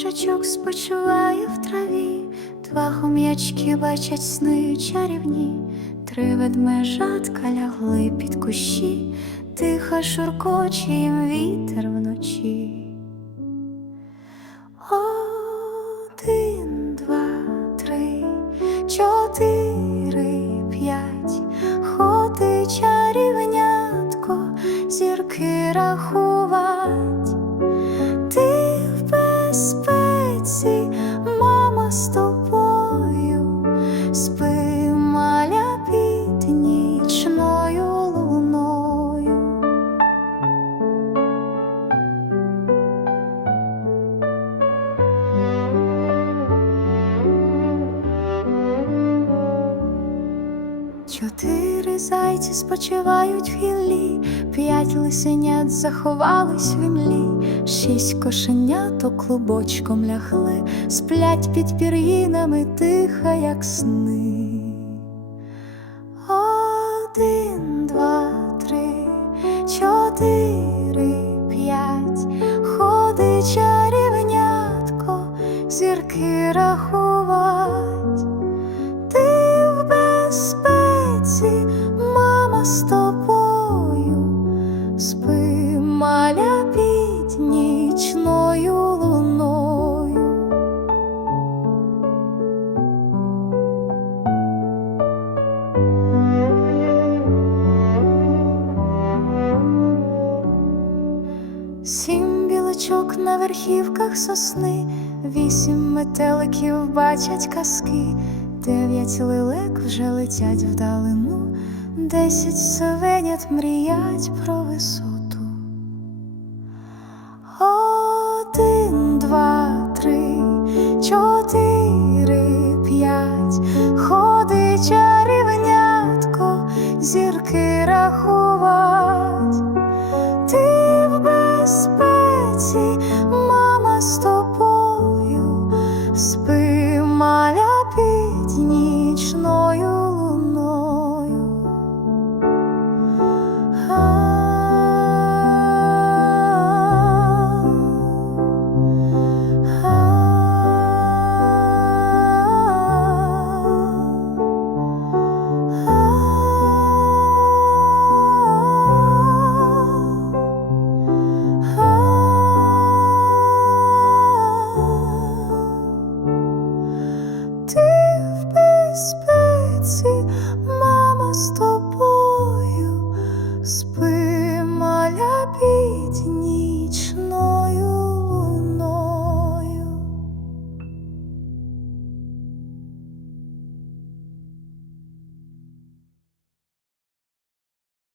їжачок спочиває в траві, два хом'ячки бачать сни чарівні, три ведмежатка лягли під кущі, тихо шуркоче їм вітер вночі. Один, два, три, чотири, Чотири зайці спочивають в гіллі, п'ять лисенят заховались в імлі, шість кошеняток клубочком лягли, сплять під пір'їнами тихо, як сни. Один, два, три, чотири, п'ять, ходи чарівнятко, зірки рахувать. Сім білочок на верхівках сосни, вісім метеликів бачать казки, дев'ять лилек вже летять вдалину, десять совенят мріять про висоту. Один, два, три, чотири, п'ять, ходи чарівнятко, зірки рахувать. see